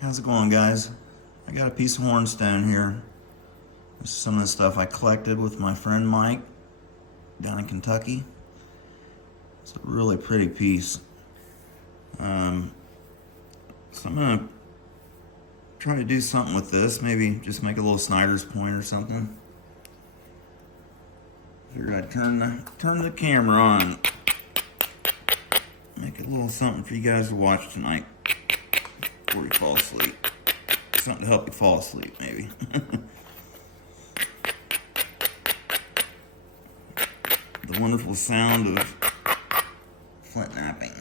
How's it going, guys? I got a piece of hornstone here. This is some of the stuff I collected with my friend Mike down in Kentucky. It's a really pretty piece. So I'm gonna try to do something with this. Maybe just make a little Snyder's point or something. Figured I'd turn the camera on. Make a little something for you guys to watch tonight before you fall asleep. Something to help you fall asleep, maybe. The wonderful sound of flint knapping.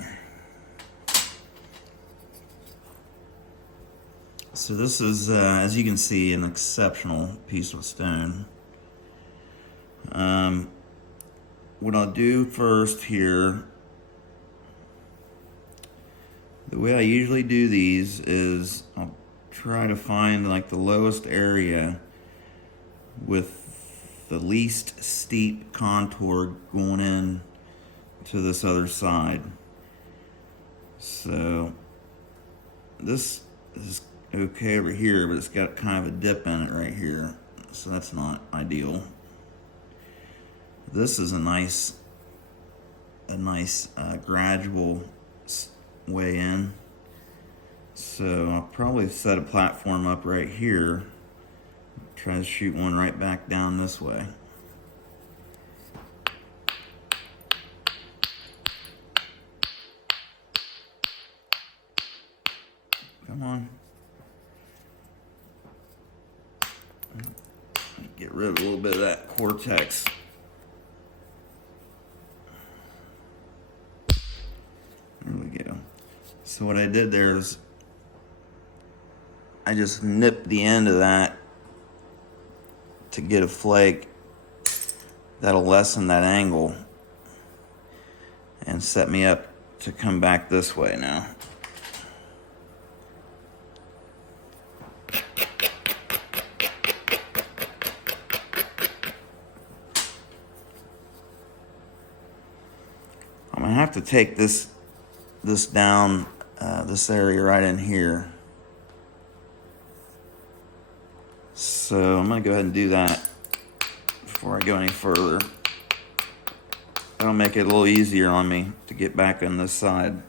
So this is, as you can see, an exceptional piece of stone. What I'll do first here, the way I usually do these is I'll try to find like the lowest area with the least steep contour going in to this other side. So this is okay over here, but it's got kind of a dip in it right here, so that's not ideal. This is a nice gradual way in. So I'll probably set a platform up right here. Try to shoot one right back down this way. Come on. Get rid of a little bit of that cortex. There we go. So what I did there is I just nipped the end of that to get a flake that'll lessen that angle and set me up to come back this way now. I'm gonna have to take this down, this area right in here. So I'm gonna go ahead and do that before I go any further. That'll make it a little easier on me to get back on this side.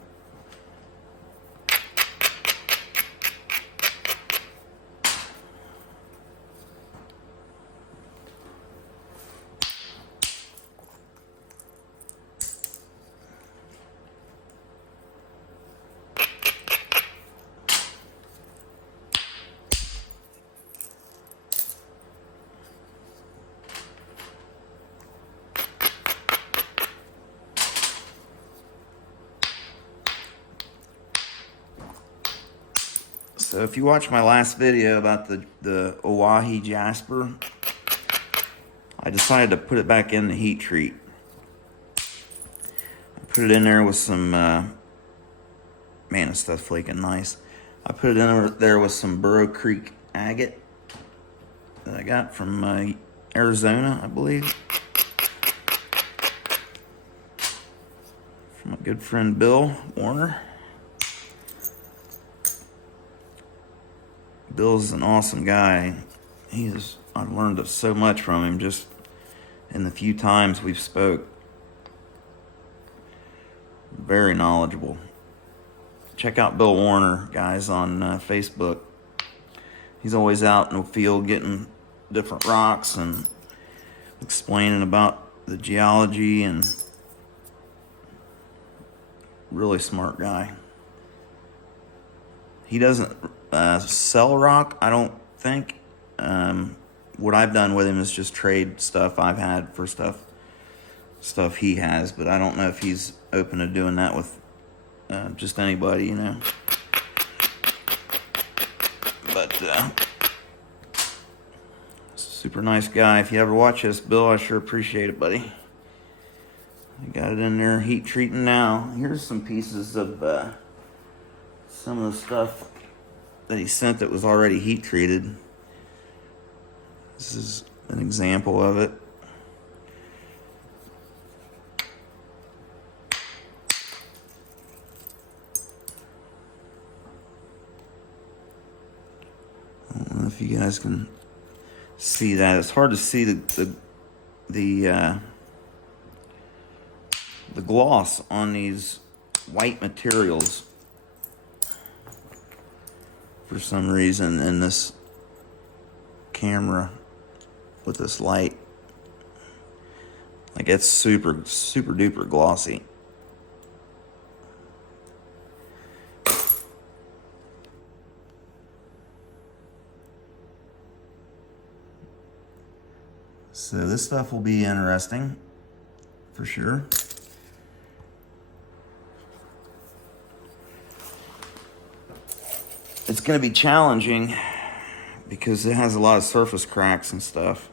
So if you watch my last video about the Oahe Jasper, I decided to put it back in the heat treat. I put it in there with some, man, this stuff's flaking nice. I put it in there with some Burrow Creek agate that I got from Arizona, I believe. From my good friend Bill Warner. Bill's an awesome guy. I've learned so much from him just in the few times we've spoke. Very knowledgeable. Check out Bill Warner, guys, on Facebook. He's always out in the field getting different rocks and explaining about the geology, and really smart guy. He doesn't sell rock, I don't think. What I've done with him is just trade stuff I've had for stuff he has, but I don't know if he's open to doing that with just anybody, you know. But super nice guy. If you ever watch this, Bill, I sure appreciate it, buddy. I got it in there heat treating now. Here's some pieces of some of the stuff that he sent that was already heat treated. This is an example of it. if you guys can see that. It's hard to see the gloss on these white materials for some reason in this camera with this light. Like, it's super duper glossy. So this stuff will be interesting for sure. It's going to be challenging because it has a lot of surface cracks and stuff.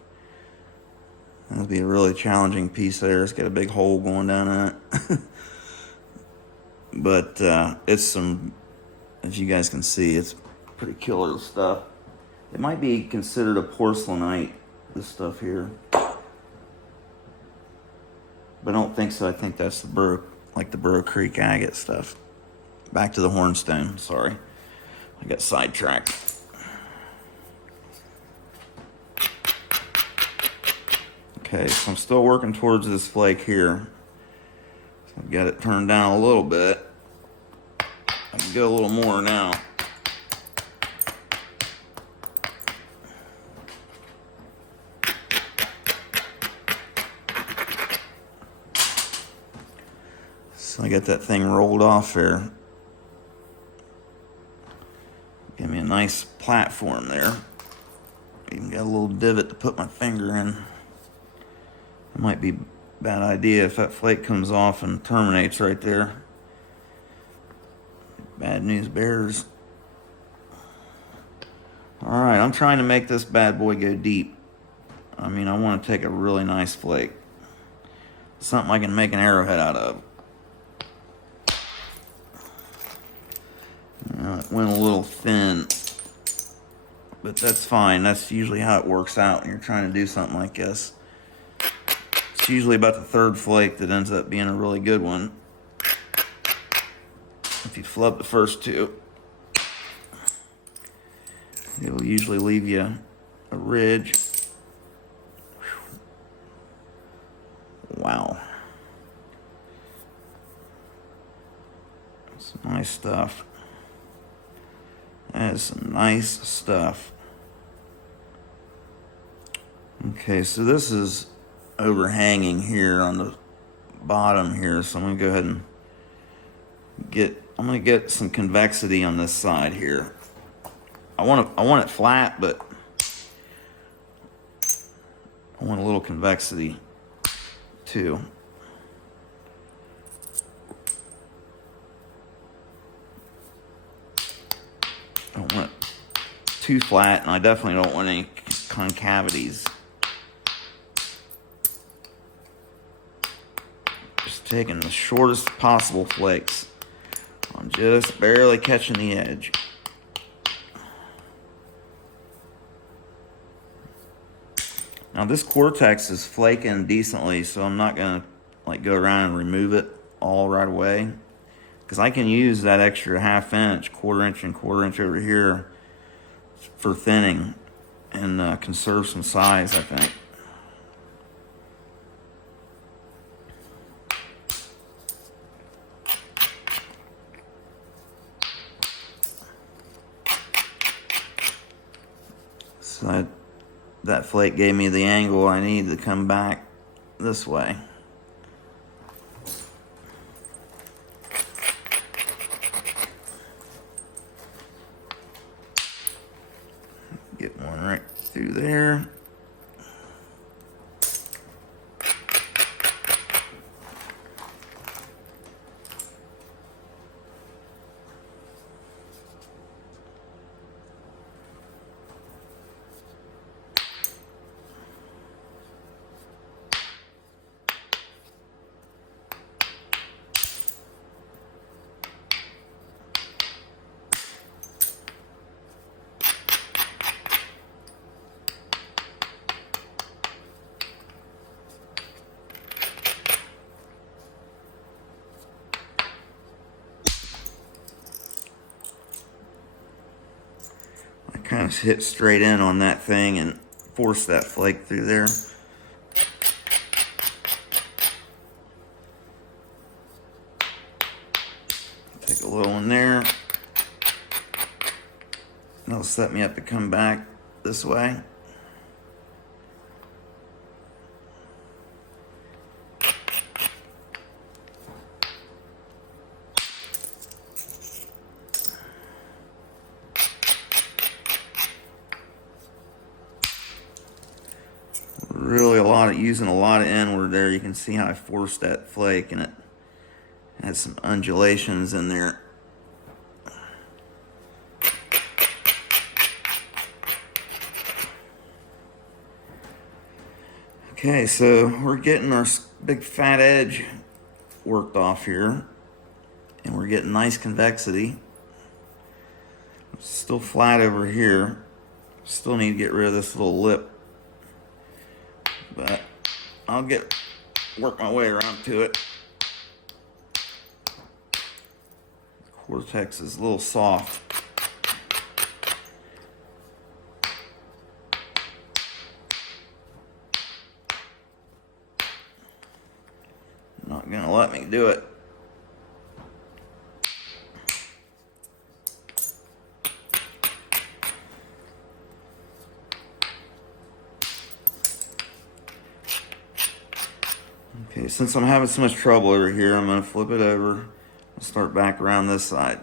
That'll be a really challenging piece there. It's got a big hole going down in it. But it's some, as you guys can see, it's pretty killer stuff. It might be considered a porcelainite, this stuff here. But I don't think so. I think that's the Burro Creek agate stuff. Back to the hornstone, sorry. I got sidetracked. Okay, so I'm still working towards this flake here. So I've got it turned down a little bit. I can go a little more now. So I got that thing rolled off there. Give me a nice platform there. Even got a little divot to put my finger in. It might be a bad idea if that flake comes off and terminates right there. Bad news bears. Alright, I'm trying to make this bad boy go deep. I mean, I want to take a really nice flake. Something I can make an arrowhead out of. It went a little thin, but that's fine. That's usually how it works out when you're trying to do something like this. It's usually about the third flake that ends up being a really good one. If you flub the first two, it'll usually leave you a ridge. Wow. That's nice stuff. That is some nice stuff. Okay, so this is overhanging here on the bottom here, so I'm gonna go ahead and I'm gonna get some convexity on this side here. I want it flat, but I want a little convexity too. I don't want it too flat, and I definitely don't want any concavities. Just taking the shortest possible flakes. I'm just barely catching the edge. Now this Cortex is flaking decently, so I'm not gonna go around and remove it all right away, because I can use that extra ½ inch, quarter-inch and quarter-inch over here for thinning and conserve some size, I think. So that flake gave me the angle I need to come back this way. Get one right through there. kind of hit straight in on that thing and force that flake through there. Take a little in there. That'll set me up to come back this way. Really using a lot of inward there. You can see how I forced that flake and it had some undulations in there. Okay, so we're getting our big fat edge worked off here, and we're getting nice convexity. It's still flat over here. Still need to get rid of this little lip, but I'll work my way around to it. The cortex is a little soft. Not gonna let me do it. Okay, since I'm having so much trouble over here, I'm gonna flip it over and start back around this side.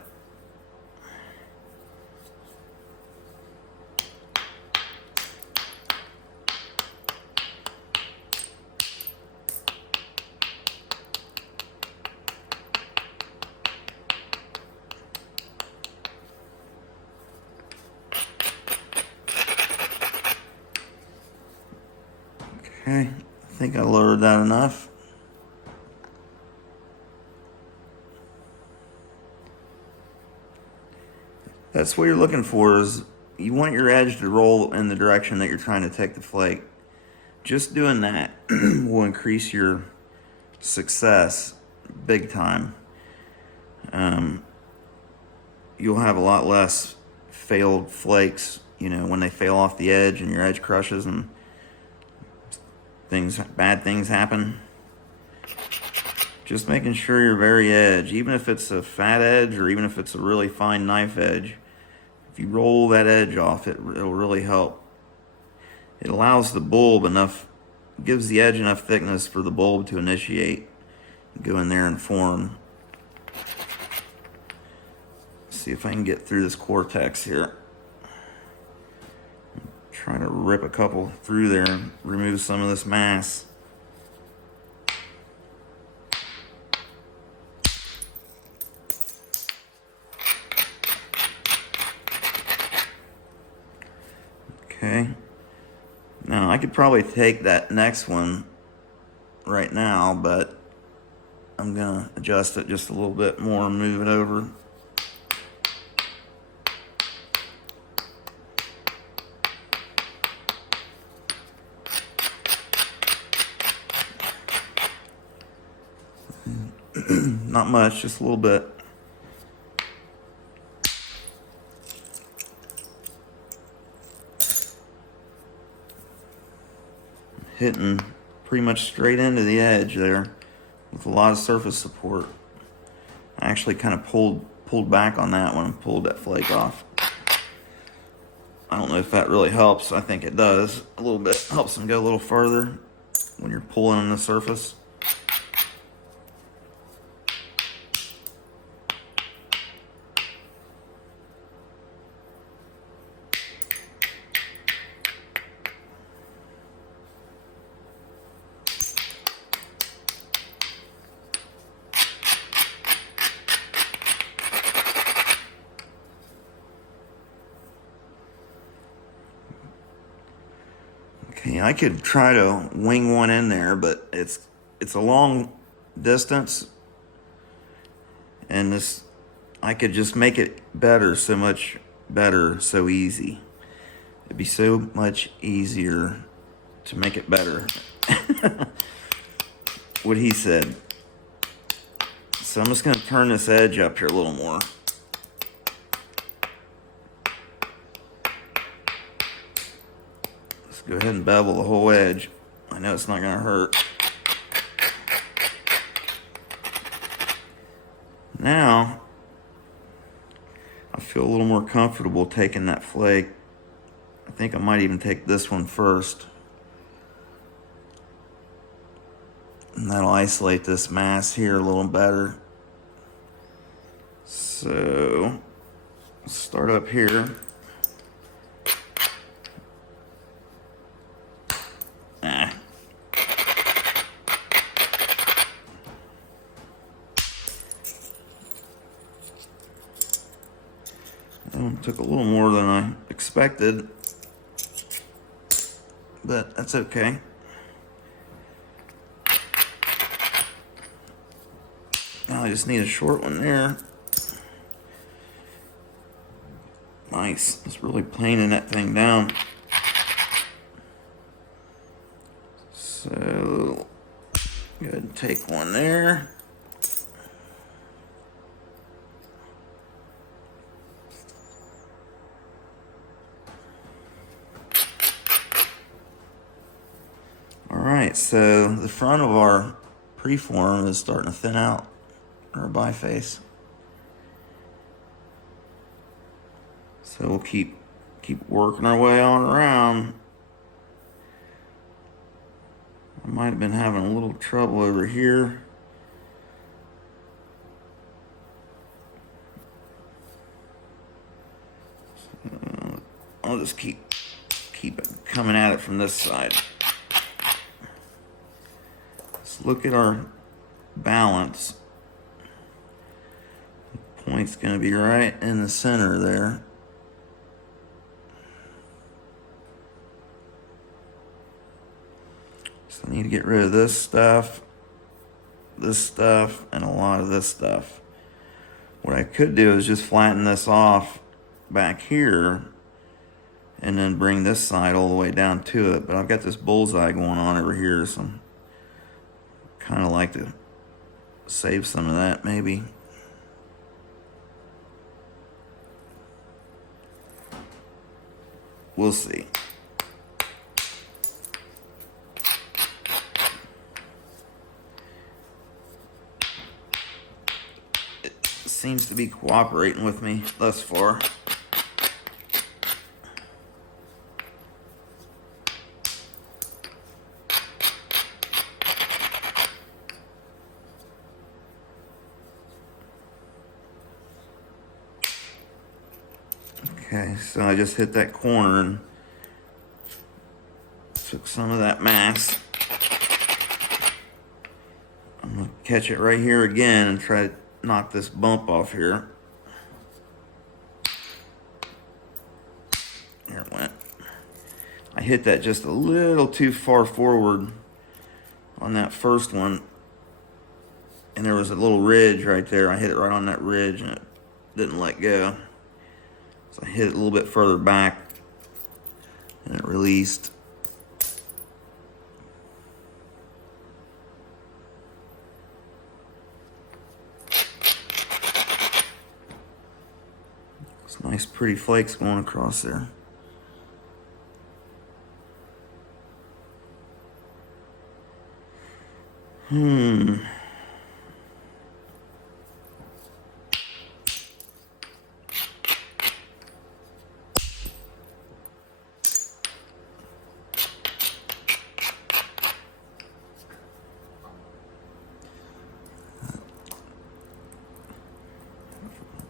Okay, I think I lowered that enough. That's what you're looking for, is you want your edge to roll in the direction that you're trying to take the flake. Just doing that will increase your success big time. You'll have a lot less failed flakes, when they fail off the edge and your edge crushes and bad things happen. Just making sure your very edge, even if it's a fat edge or even if it's a really fine knife edge, if you roll that edge off, it'll really help. It allows the bulb gives the edge enough thickness for the bulb to initiate, go in there and form. Let's see if I can get through this cortex here. Try to rip a couple through there and remove some of this mass. Okay. Now I could probably take that next one right now, but I'm gonna adjust it just a little bit more and move it over. Not much, just a little bit. Hitting pretty much straight into the edge there with a lot of surface support. I actually kind of pulled back on that when I pulled that flake off. I don't know if that really helps. I think it does a little bit. Helps them go a little further when you're pulling on the surface. Okay, I could try to wing one in there, but it's a long distance, and I could just make it better, so much better, so easy. It'd be so much easier to make it better. What he said. So I'm just going to turn this edge up here a little more. Let's go ahead and bevel the whole edge. I know it's not going to hurt. Now, I feel a little more comfortable taking that flake. I think I might even take this one first. And that'll isolate this mass here a little better. So, let's start up here. Took a little more than I expected, but that's okay. Now I just need a short one there. Nice. It's really planing that thing down. So, go ahead and take one there. Alright, so the front of our preform is starting to thin out, our biface. So we'll keep working our way on around. I might have been having a little trouble over here. So I'll just keep coming at it from this side. Let's look at our balance. The point's going to be right in the center there. So I need to get rid of this stuff, and a lot of this stuff. What I could do is just flatten this off back here and then bring this side all the way down to it. But I've got this bullseye going on over here, so I'm kind of like to save some of that maybe. We'll see. It seems to be cooperating with me thus far. Okay, so I just hit that corner and took some of that mass. I'm going to catch it right here again and try to knock this bump off here. There it went. I hit that just a little too far forward on that first one. And there was a little ridge right there. I hit it right on that ridge and it didn't let go. So I hit it a little bit further back and it released. Some nice pretty flakes going across there.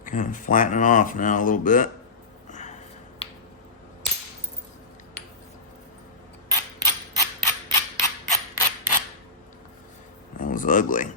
Kind of flattening off now a little bit. That was ugly.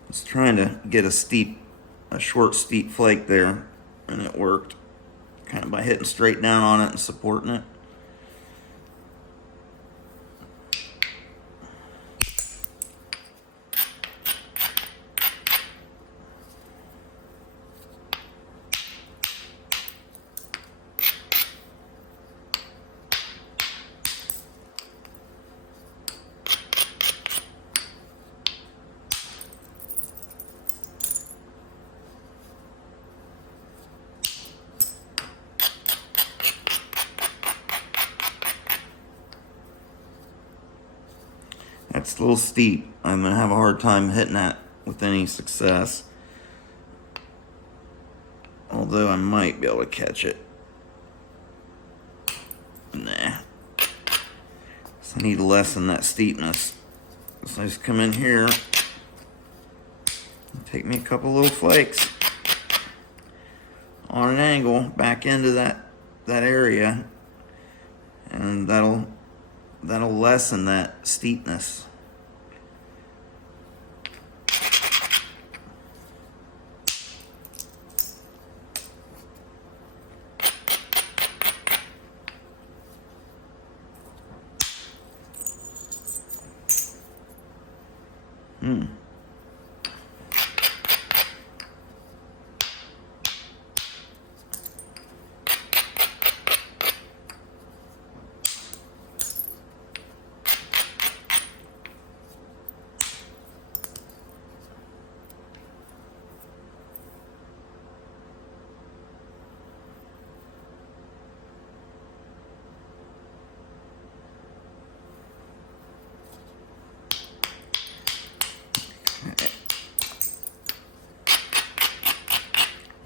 I was trying to get a short steep flake there, and it worked. Kind of by hitting straight down on it and supporting it. It's a little steep. I'm gonna have a hard time hitting that with any success. Although I might be able to catch it. Nah. So I need to lessen that steepness. So I just come in here and take me a couple little flakes on an angle back into that area, and that'll lessen that steepness.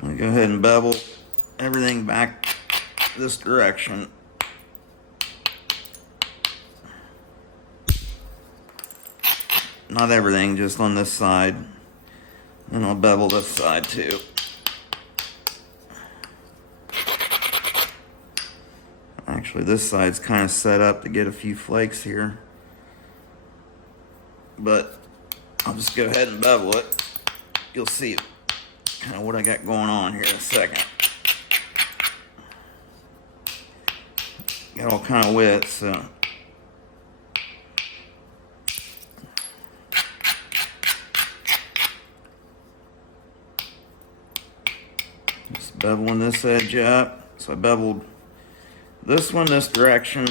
I'm gonna go ahead and bevel everything back this direction. Not everything, just on this side. And I'll bevel this side too. Actually, this side's kind of set up to get a few flakes here. But I'll just go ahead and bevel it. You'll see kind of what I got going on here in a second. Got all kind of wet, so just beveling this edge up. So I beveled this one this direction,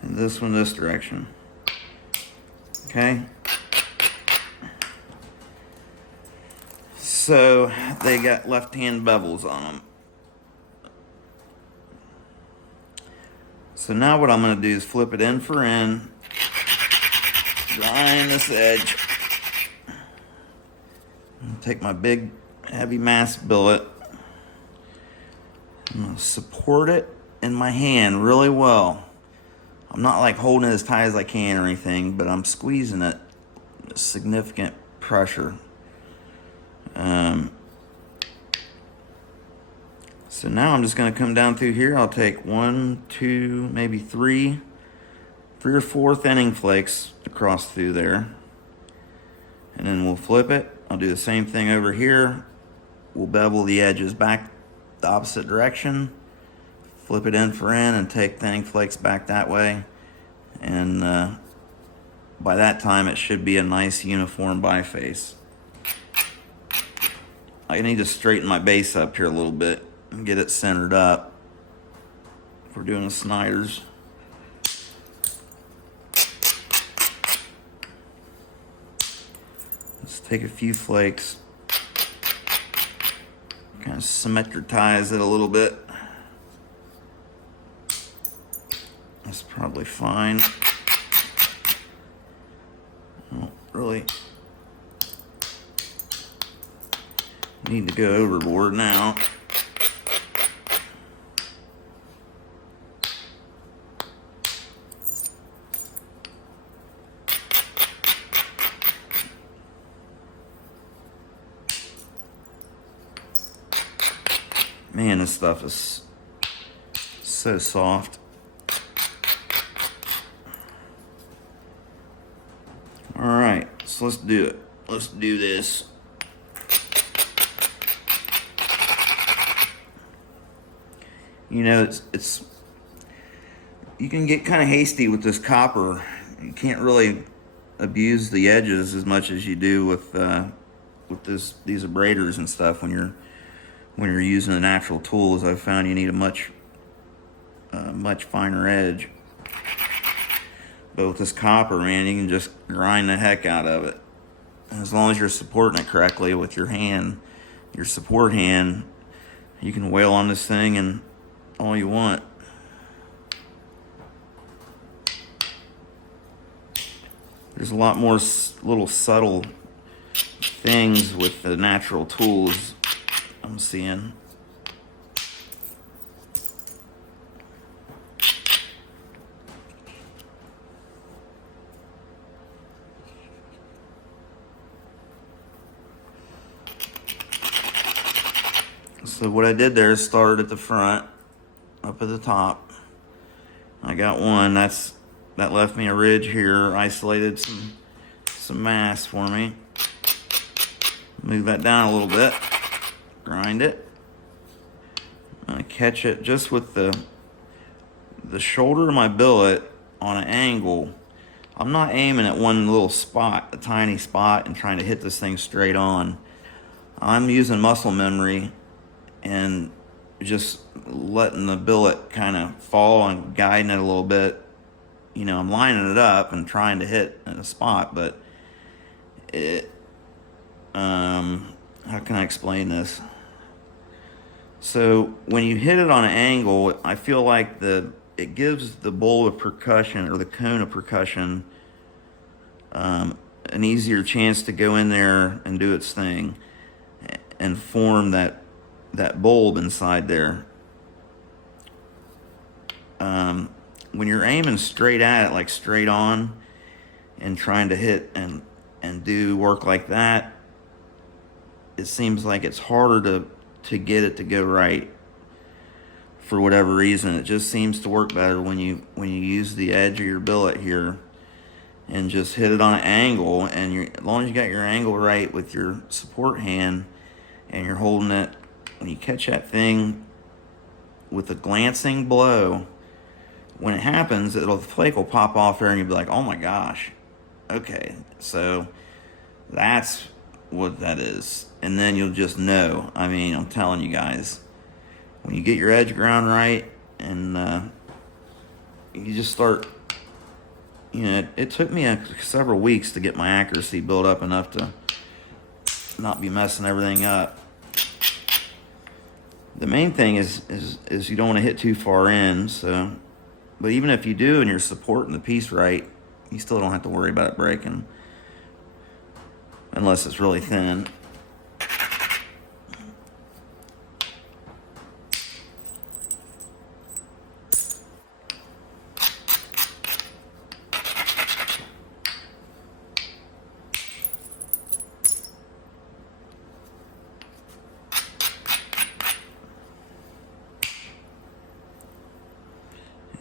and this one this direction. Okay. So they got left-hand bevels on them. So now what I'm going to do is flip it in for in, grind this edge, take my big heavy mass billet, I'm going to support it in my hand really well. I'm not like holding it as tight as I can or anything, but I'm squeezing it with significant pressure. So now I'm just going to come down through here. I'll take 1, 2, maybe 3 or 4 thinning flakes across through there. And then we'll flip it. I'll do the same thing over here. We'll bevel the edges back the opposite direction. Flip it in for in and take thinning flakes back that way. And by that time it should be a nice uniform biface. I need to straighten my base up here a little bit and get it centered up. If we're doing the Snyders. Let's take a few flakes, kind of symmetricize it a little bit. That's probably fine. Don't really need to go overboard now. Man, this stuff is so soft. All right, so let's do it. Let's do this. You know, it's you can get kind of hasty with this copper. You can't really abuse the edges as much as you do with these abraders and stuff when you're using an actual tool. As I've found, you need a much finer edge. But with this copper, man, you can just grind the heck out of it. As long as you're supporting it correctly with your hand, your support hand, you can wail on this thing and all you want. there's a lot more little subtle things with the natural tools I'm seeing. So what I did there is started at the front, up at the top. I got one. That left me a ridge here, isolated some mass for me. Move that down a little bit, grind it. I catch it just with the shoulder of my billet on an angle. I'm not aiming at one little spot, a tiny spot, and trying to hit this thing straight on. I'm using muscle memory and just letting the billet kind of fall and guiding it a little bit. You know, I'm lining it up and trying to hit in a spot, but how can I explain this? So when you hit it on an angle, I feel like it gives the bowl of percussion, or the cone of percussion, an easier chance to go in there and do its thing and form that bulb inside there. When you're aiming straight at it, like straight on, and trying to hit and do work like that, it seems like it's harder to get it to go right for whatever reason. It just seems to work better when you use the edge of your billet here and just hit it on an angle. And as long as you got your angle right with your support hand and you're holding it, when you catch that thing with a glancing blow, when it happens, the flake will pop off there and you'll be like, oh my gosh, okay, so that's what that is. And then you'll just know. I mean, I'm telling you guys, when you get your edge ground right and you just start, you know, it took me several weeks to get my accuracy built up enough to not be messing everything up. The main thing is you don't want to hit too far in. So, but even if you do and you're supporting the piece right, you still don't have to worry about it breaking unless it's really thin.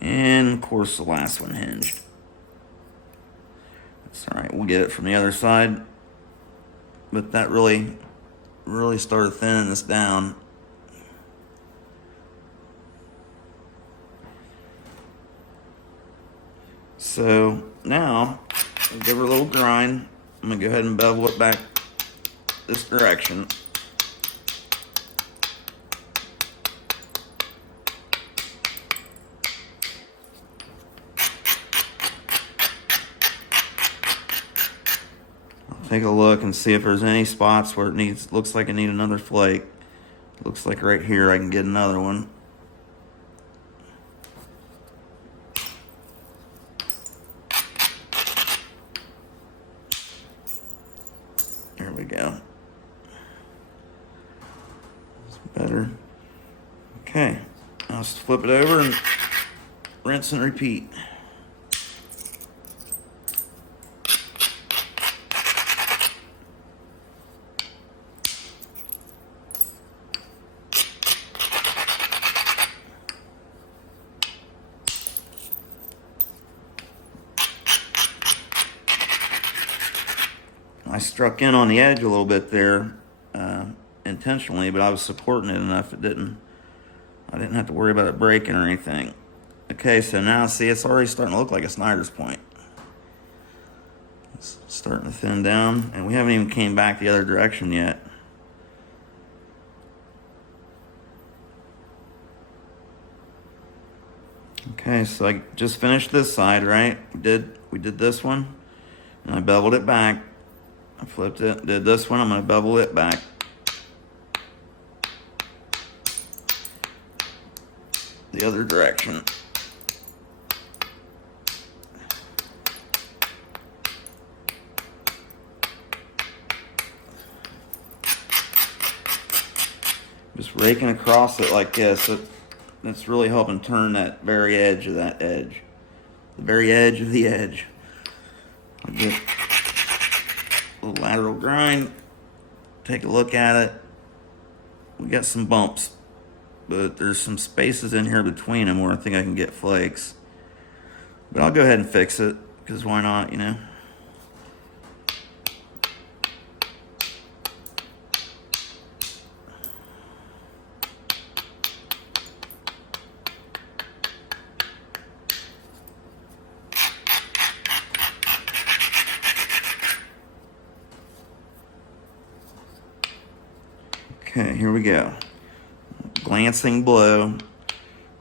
And of course the last one hinged. That's all right, we'll get it from the other side. But that really started thinning this down. So now, I'll give her a little grind. I'm gonna go ahead and bevel it back this direction. Take a look and see if there's any spots where it looks like it needs another flake. Looks like right here I can get another one. There we go. It's better. Okay, now let's flip it over and rinse and repeat. I struck in on the edge a little bit there intentionally, but I was supporting it enough I didn't have to worry about it breaking or anything. Okay, so now see, it's already starting to look like a Snyder's point. It's starting to thin down, and we haven't even came back the other direction yet. Okay, so I just finished this side, right? We did this one, and I beveled it back. I flipped it, did this one, I'm gonna bevel it back. The other direction. Just raking across it like this. That's really helping turn that very edge of that edge. The very edge of the edge. I'll get a little lateral grind. Take a look at it. We got some bumps, but there's some spaces in here between them where I think I can get flakes. But I'll go ahead and fix it, because why not, you know? Okay, here we go. Glancing blow,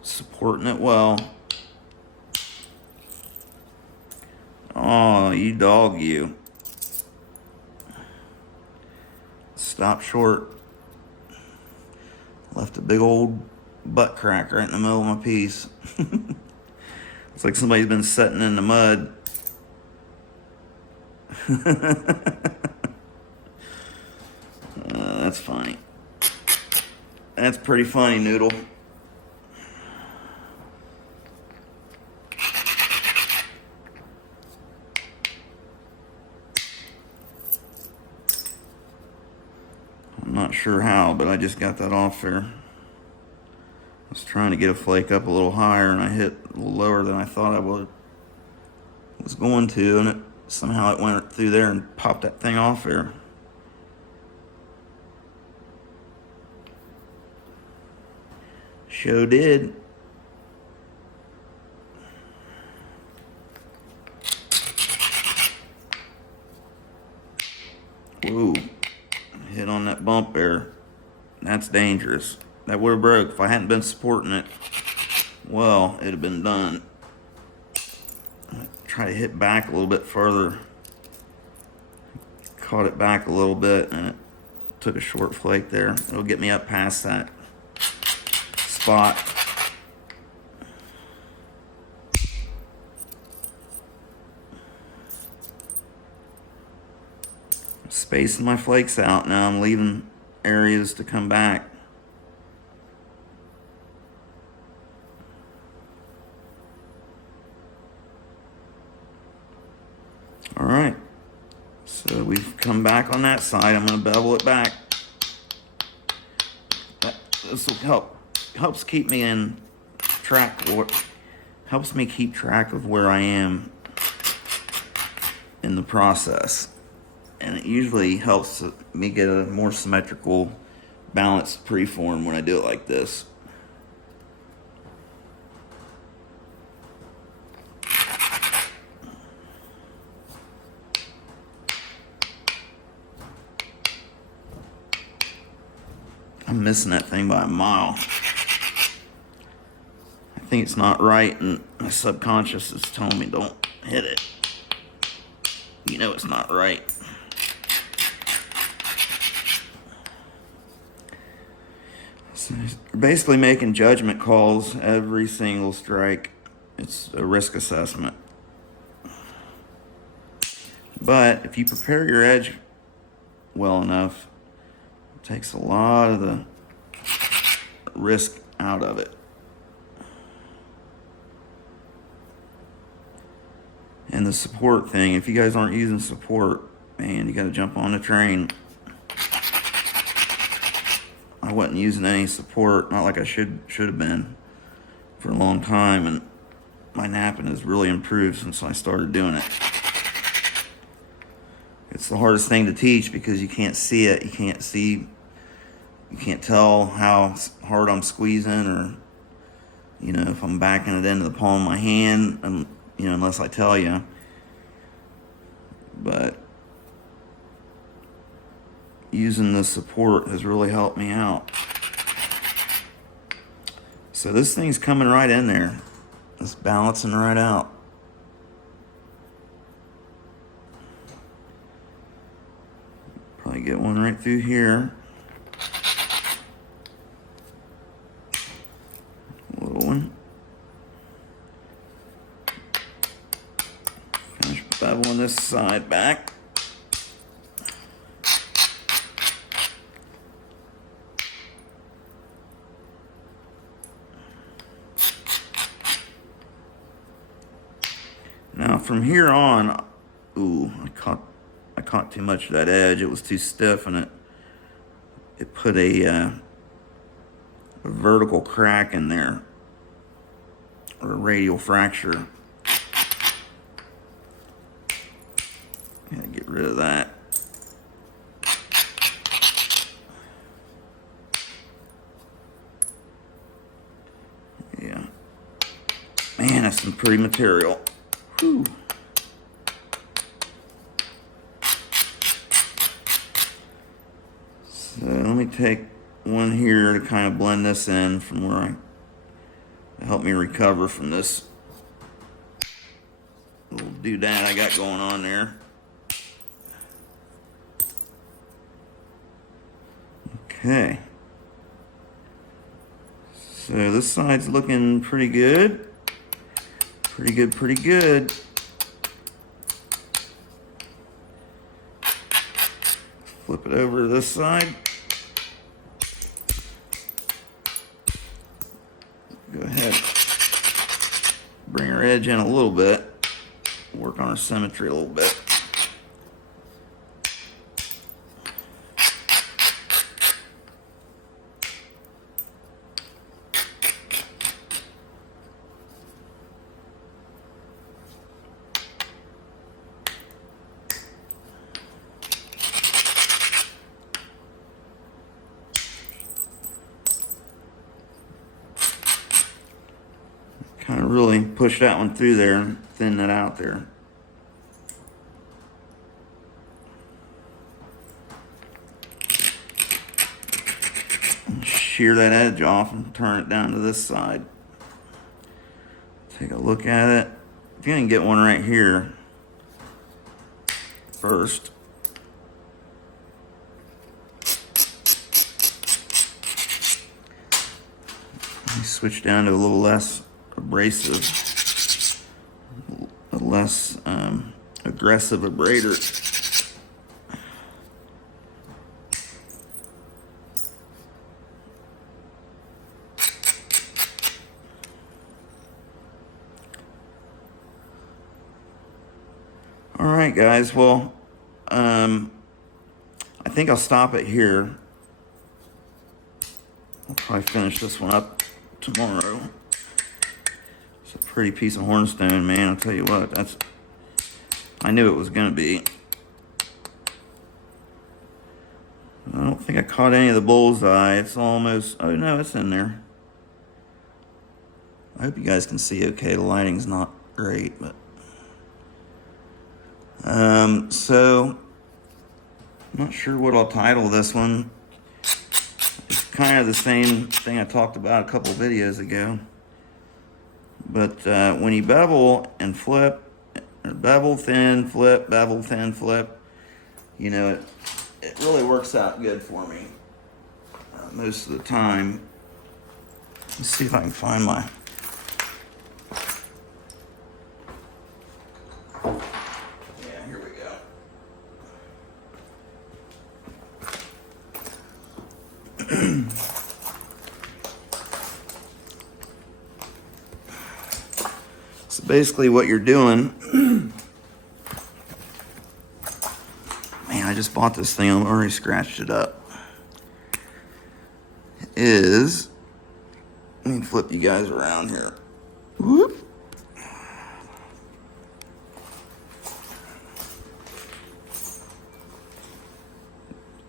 supporting it well. Oh, you dog, you. Stop short. Left a big old butt crack right in the middle of my piece. It's like somebody's been sitting in the mud. That's funny. That's pretty funny, Noodle. I'm not sure how, but I just got that off there. I was trying to get a flake up a little higher, and I hit a little lower than I thought I was going to, and somehow it went through there and popped that thing off there. Sure did. Whoa. Hit on that bump there. That's dangerous. That would have broke if I hadn't been supporting it. Well, it'd have been done. Try to hit back a little bit further. Caught it back a little bit, and it took a short flake there. It'll get me up past that spot. Spacing my flakes out now. I'm leaving areas to come back. All right, so we've come back on that side. I'm going to bevel it back. This will helps keep me in track. Helps me keep track of where I am in the process, and it usually helps me get a more symmetrical, balanced preform when I do it like this. I'm missing that thing by a mile. I think it's not right, and my subconscious is telling me don't hit it. You know it's not right. So you're basically making judgment calls every single strike. It's a risk assessment. But if you prepare your edge well enough, it takes a lot of the risk out of it. And the support thing, if you guys aren't using support, man, you got to jump on the train. I wasn't using any support, not like I should have been, for a long time, and my napping has really improved since I started doing it. It's the hardest thing to teach because you can't see it. You can't tell how hard I'm squeezing, or, you know, if I'm backing it into the palm of my hand, and, you know, unless I tell you. But using the support has really helped me out. So this thing's coming right in there. It's balancing right out. Probably get one right through here. A little one. Finish beveling this side back. from here on, ooh, I caught too much of that edge. It was too stiff, and it put a vertical crack in there, or a radial fracture. Gotta get rid of that. Yeah. Man, that's some pretty material. Whew. So let me take one here to kind of blend this in from where to help me recover from this little doodad I got going on there. Okay. So this side's looking pretty good. Pretty good, pretty good. Flip it over to this side. Go ahead. Bring our edge in a little bit. Work on our symmetry a little bit. Kind of really push that one through there and thin that out there. And shear that edge off and turn it down to this side. Take a look at it. If you can get one right here first. Switch down to a little less abrasive, a less aggressive abrader. All right, guys. Well, I think I'll stop it here. I'll probably finish this one up tomorrow. It's a pretty piece of hornstone, man. I'll tell you what, I knew it was gonna be. I don't think I caught any of the bullseye. It's almost, oh no, it's in there. I hope you guys can see okay. The lighting's not great, but so I'm not sure what I'll title this one. It's kind of the same thing I talked about a couple videos ago. But when you bevel and flip, or bevel, thin, flip, bevel, thin, flip, you know, it really works out good for me most of the time. Let's see if I can find my... Yeah, here we go. So basically what you're doing, man, I just bought this thing, I've already scratched it up, is, let me flip you guys around here. Whoop.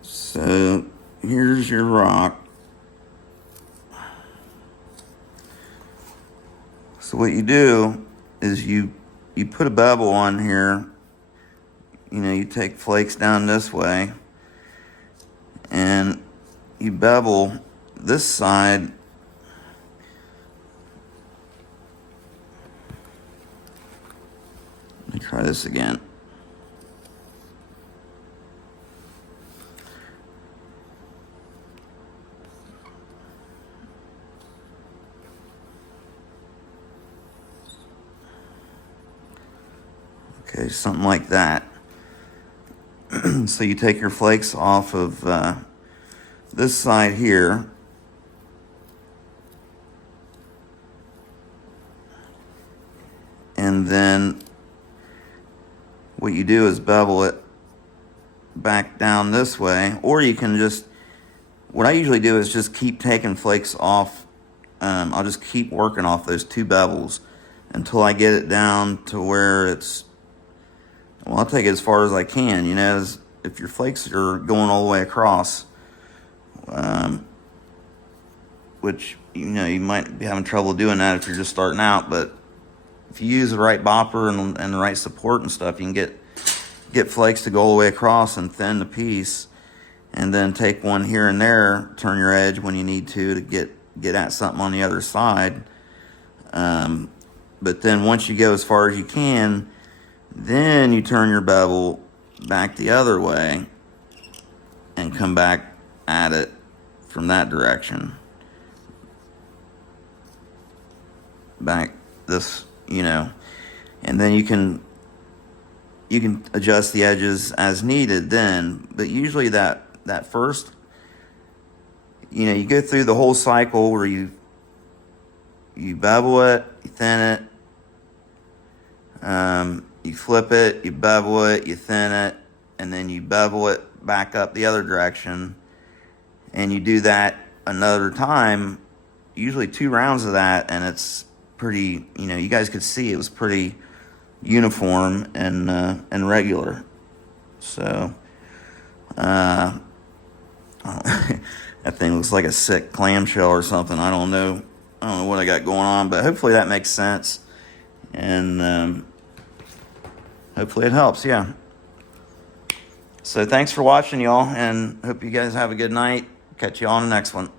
So here's your rock. So what you do is you put a bevel on here. You know, you take flakes down this way and you bevel this side. Let me try this again. Okay, something like that. So you take your flakes off of this side here. And then what you do is bevel it back down this way, or you can just, what I usually do is just keep taking flakes off. I'll just keep working off those two bevels until I get it down to where it's, well, I'll take it as far as I can, you know, if your flakes are going all the way across, which, you know, you might be having trouble doing that if you're just starting out, but if you use the right bopper and the right support and stuff, you can get flakes to go all the way across and thin the piece, and then take one here and there, turn your edge when you need to get at something on the other side. But then once you go as far as you can, then you turn your bevel back the other way and come back at it from that direction. Back this, you know, and then you can adjust the edges as needed then. But usually that first, you know, you go through the whole cycle where you bevel it, you thin it, you flip it, you bevel it, you thin it, and then you bevel it back up the other direction, and you do that another time, usually 2 rounds of that, and it's pretty, you know, you guys could see it was pretty uniform and regular. So that thing looks like a sick clamshell or something. I don't know what I got going on, but hopefully that makes sense, and hopefully it helps. Yeah. So thanks for watching, y'all, and hope you guys have a good night. Catch you on the next one.